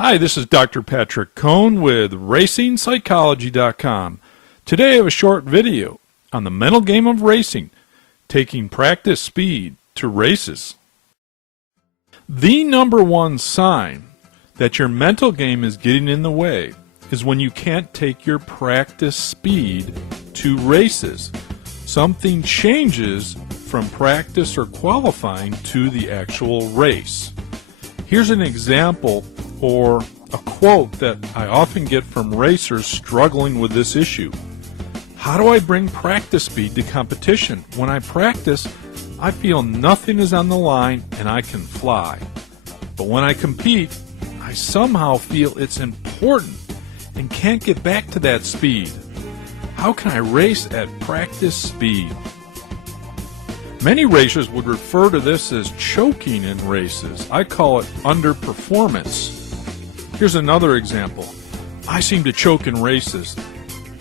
Hi, this is Dr. Patrick Cohn with RacingPsychology.com. Today I have a short video on the mental game of racing, taking practice speed to races. The number one sign that your mental game is getting in the way is when you can't take your practice speed to races. Something changes from practice or qualifying to the actual race. Here's an example or a quote that I often get from racers struggling with this issue. How do I bring practice speed to competition? When I practice, I feel nothing is on the line and I can fly. But when I compete, I somehow feel it's important and can't get back to that speed. How can I race at practice speed? Many racers would refer to this as choking in races. I call it underperformance. Here's another example. I seem to choke in races.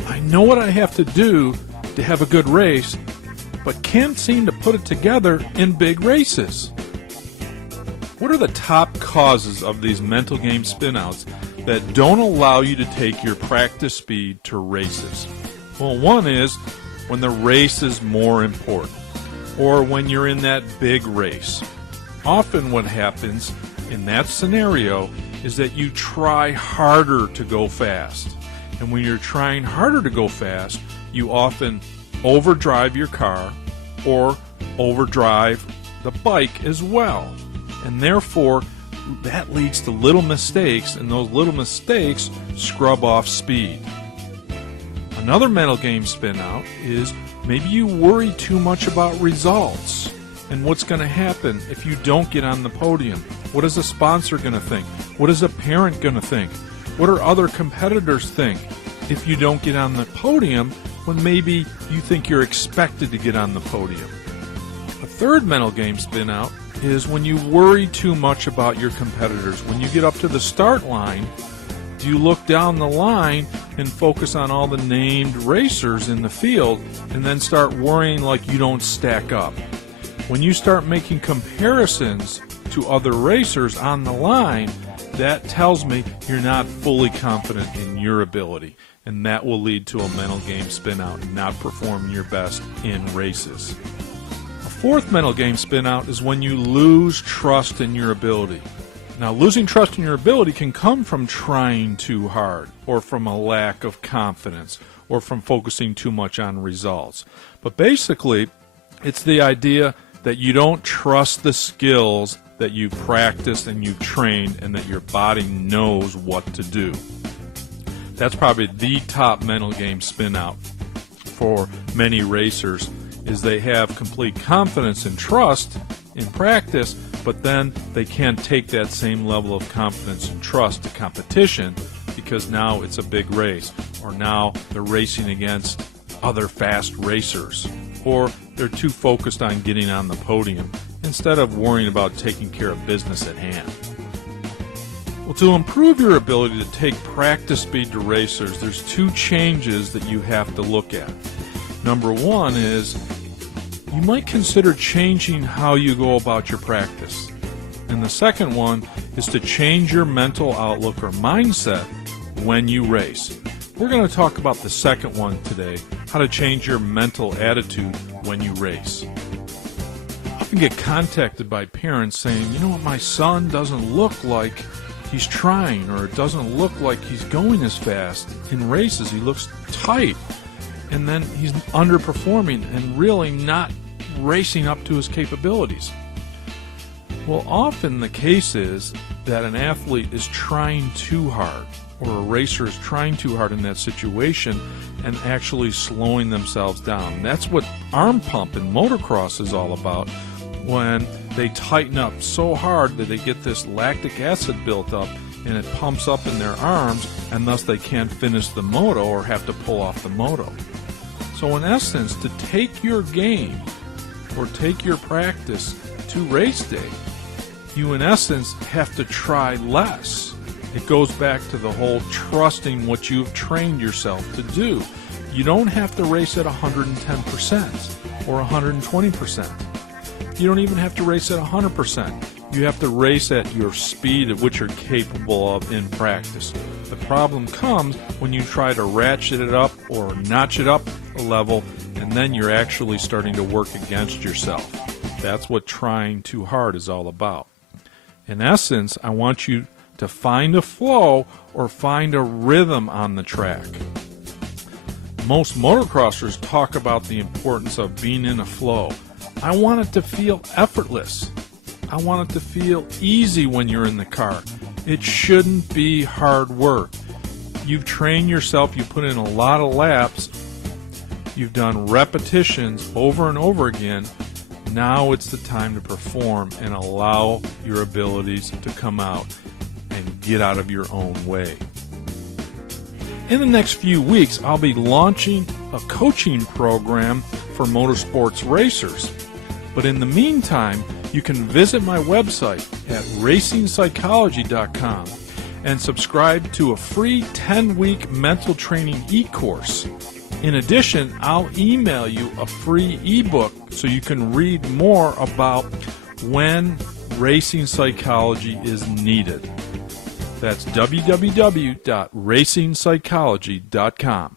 I know what I have to do to have a good race, but can't seem to put it together in big races. What are the top causes of these mental game spinouts that don't allow you to take your practice speed to races? Well, one is when the race is more important, or when you're in that big race. Often what happens in that scenario is that you try harder to go fast. And when you're trying harder to go fast, you often overdrive your car or overdrive the bike as well. And therefore, that leads to little mistakes, and those little mistakes scrub off speed. Another mental game spinout is maybe you worry too much about results and what's going to happen if you don't get on the podium. What is a sponsor going to think? What is a parent going to think? What are other competitors think if you don't get on the podium when maybe you think you're expected to get on the podium? A third mental game spinout is when you worry too much about your competitors. When you get up to the start line, do you look down the line and focus on all the named racers in the field and then start worrying like you don't stack up? When you start making comparisons to other racers on the line, that tells me you're not fully confident in your ability, and that will lead to a mental game spinout and not performing your best in races. A fourth mental game spinout is when you lose trust in your ability. Now, losing trust in your ability can come from trying too hard, or from a lack of confidence, or from focusing too much on results. But basically, it's the idea that you don't trust the skills that you've practiced and you've trained and that your body knows what to do. That's probably the top mental game spinout for many racers, is they have complete confidence and trust in practice, but then they can't take that same level of confidence and trust to competition because now it's a big race, or now they're racing against other fast racers, or they're too focused on getting on the podium instead of worrying about taking care of business at hand. Well, to improve your ability to take practice speed to racers, there's two changes that you have to look at. Number one is you might consider changing how you go about your practice. And the second one is to change your mental outlook or mindset when you race. We're going to talk about the second one today, how to change your mental attitude when you race. I often get contacted by parents saying, you know what, my son doesn't look like he's trying, or it doesn't look like he's going as fast in races. He looks tight, and then he's underperforming and really not racing up to his capabilities. Well, often the case is that an athlete is trying too hard, or a racer is trying too hard in that situation and actually slowing themselves down. That's what arm pump in motocross is all about, when they tighten up so hard that they get this lactic acid built up and it pumps up in their arms, and thus they can't finish the moto or have to pull off the moto. So in essence, to take your game or take your practice to race day, you in essence have to try less. It goes back to the whole trusting what you've trained yourself to do. You don't have to race at 110% or 120%. You don't even have to race at 100%. You have to race at your speed at which you're capable of in practice. The problem comes when you try to ratchet it up or notch it up a level, and then you're actually starting to work against yourself. That's what trying too hard is all about. In essence, I want you to find a flow or find a rhythm on the track. Most motocrossers talk about the importance of being in a flow. I want it to feel effortless. I want it to feel easy when you're in the car. It shouldn't be hard work. You've trained yourself, you put in a lot of laps, you've done repetitions over and over again. Now it's the time to perform and allow your abilities to come out and get out of your own way. In the next few weeks, I'll be launching a coaching program for motorsports racers. But in the meantime, you can visit my website at racingpsychology.com and subscribe to a free 10-week mental training e-course. In addition, I'll email you a free ebook so you can read more about when racing psychology is needed. That's www.racingpsychology.com.